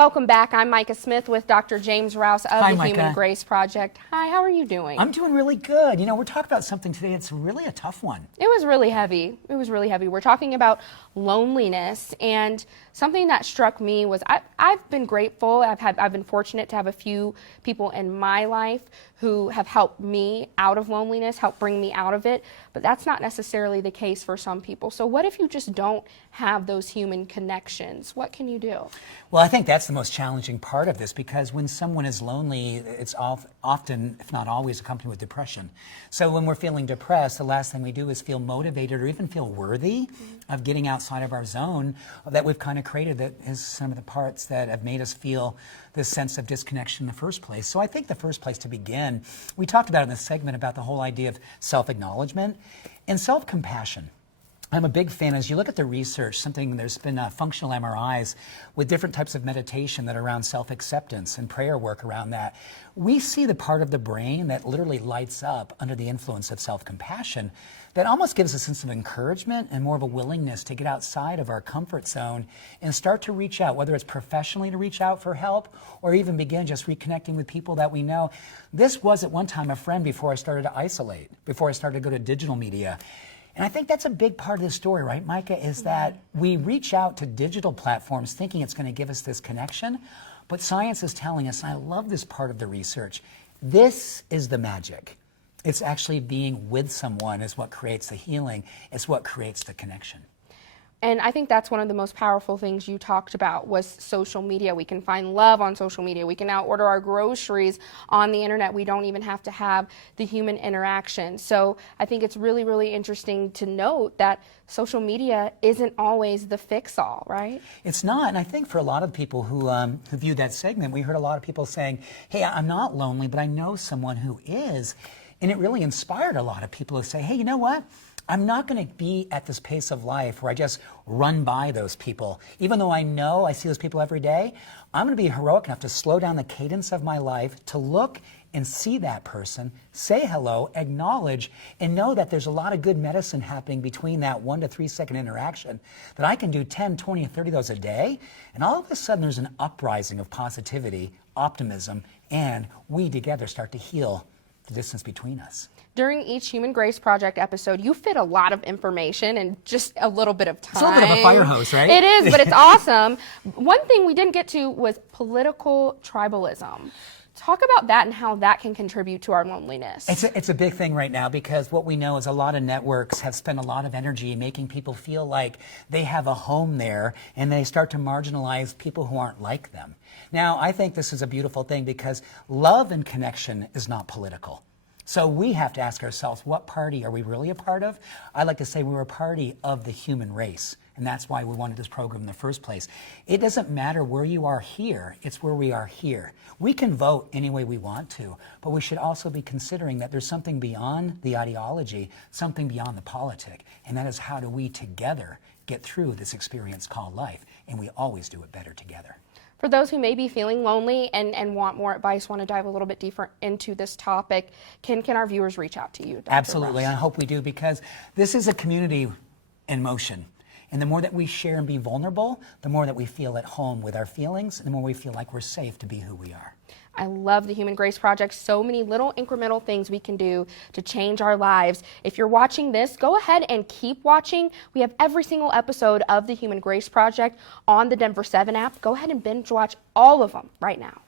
welcome back. I'm Micah Smith with Dr. James Rouse of Hi, the Micah. Human Grace Project. Hi, how are you doing? I'm doing really good. You know, we're talking about something today that's really a tough one. It was really heavy. It was really heavy. We're talking about loneliness, and something that struck me was I've been grateful. I've been fortunate to have a few people in my life who have helped me out of loneliness, helped bring me out of it, but that's not necessarily the case for some people. So what if you just don't have those human connections? What can you do? Well, I think that's the most challenging part of this, because when someone is lonely, it's often, if not always, accompanied with depression. So when we're feeling depressed, the last thing we do is feel motivated or even feel worthy of getting outside of our zone that we've kind of created, that is some of the parts that have made us feel this sense of disconnection in the first place. So I think the first place to begin, we talked about in this segment about the whole idea of self-acknowledgement and self-compassion. I'm a big fan. As you look at the research, there's been functional MRIs with different types of meditation that are around self-acceptance and prayer work around that. We see the part of the brain that literally lights up under the influence of self-compassion that almost gives a sense of encouragement and more of a willingness to get outside of our comfort zone and start to reach out, whether it's professionally to reach out for help or even begin just reconnecting with people that we know. This was at one time a friend before I started to isolate, before I started to go to digital media. And I think that's a big part of the story, right, Micah, is that we reach out to digital platforms thinking it's going to give us this connection, but science is telling us, and I love this part of the research, this is the magic. It's actually being with someone is what creates the healing. It's what creates the connection. And I think that's one of the most powerful things you talked about was social media. We can find love on social media. We can now order our groceries on the internet. We don't even have to have the human interaction. So I think it's really, really interesting to note that social media isn't always the fix-all, right? It's not, and I think for a lot of people who viewed that segment, we heard a lot of people saying, hey, I'm not lonely, but I know someone who is. And it really inspired a lot of people to say, hey, you know what? I'm not going to be at this pace of life where I just run by those people. Even though I know I see those people every day, I'm going to be heroic enough to slow down the cadence of my life, to look and see that person, say hello, acknowledge, and know that there's a lot of good medicine happening between that 1 to 3 second interaction, that I can do 10, 20, and 30 of those a day, and all of a sudden there's an uprising of positivity, optimism, and we together start to heal the distance between us. During each Human Grace Project episode, you fit a lot of information in just a little bit of time. It's a little bit of a fire hose, right? It is, but it's awesome. One thing we didn't get to was political tribalism. Talk about that and how that can contribute to our loneliness. It's a big thing right now, because what we know is a lot of networks have spent a lot of energy making people feel like they have a home there, and they start to marginalize people who aren't like them. Now, I think this is a beautiful thing, because love and connection is not political. So we have to ask ourselves, what party are we really a part of? I like to say we're a party of the human race. And that's why we wanted this program in the first place. It doesn't matter where you are here, it's where we are here. We can vote any way we want to, but we should also be considering that there's something beyond the ideology, something beyond the politic, and that is how do we together get through this experience called life, and we always do it better together. For those who may be feeling lonely and want more advice, want to dive a little bit deeper into this topic, can our viewers reach out to you, Dr. Absolutely, Rouse? I hope we do, because this is a community in motion. And the more that we share and be vulnerable, the more that we feel at home with our feelings, and the more we feel like we're safe to be who we are. I love the Human Grace Project. So many little incremental things we can do to change our lives. If you're watching this, go ahead and keep watching. We have every single episode of the Human Grace Project on the Denver 7 app. Go ahead and binge watch all of them right now.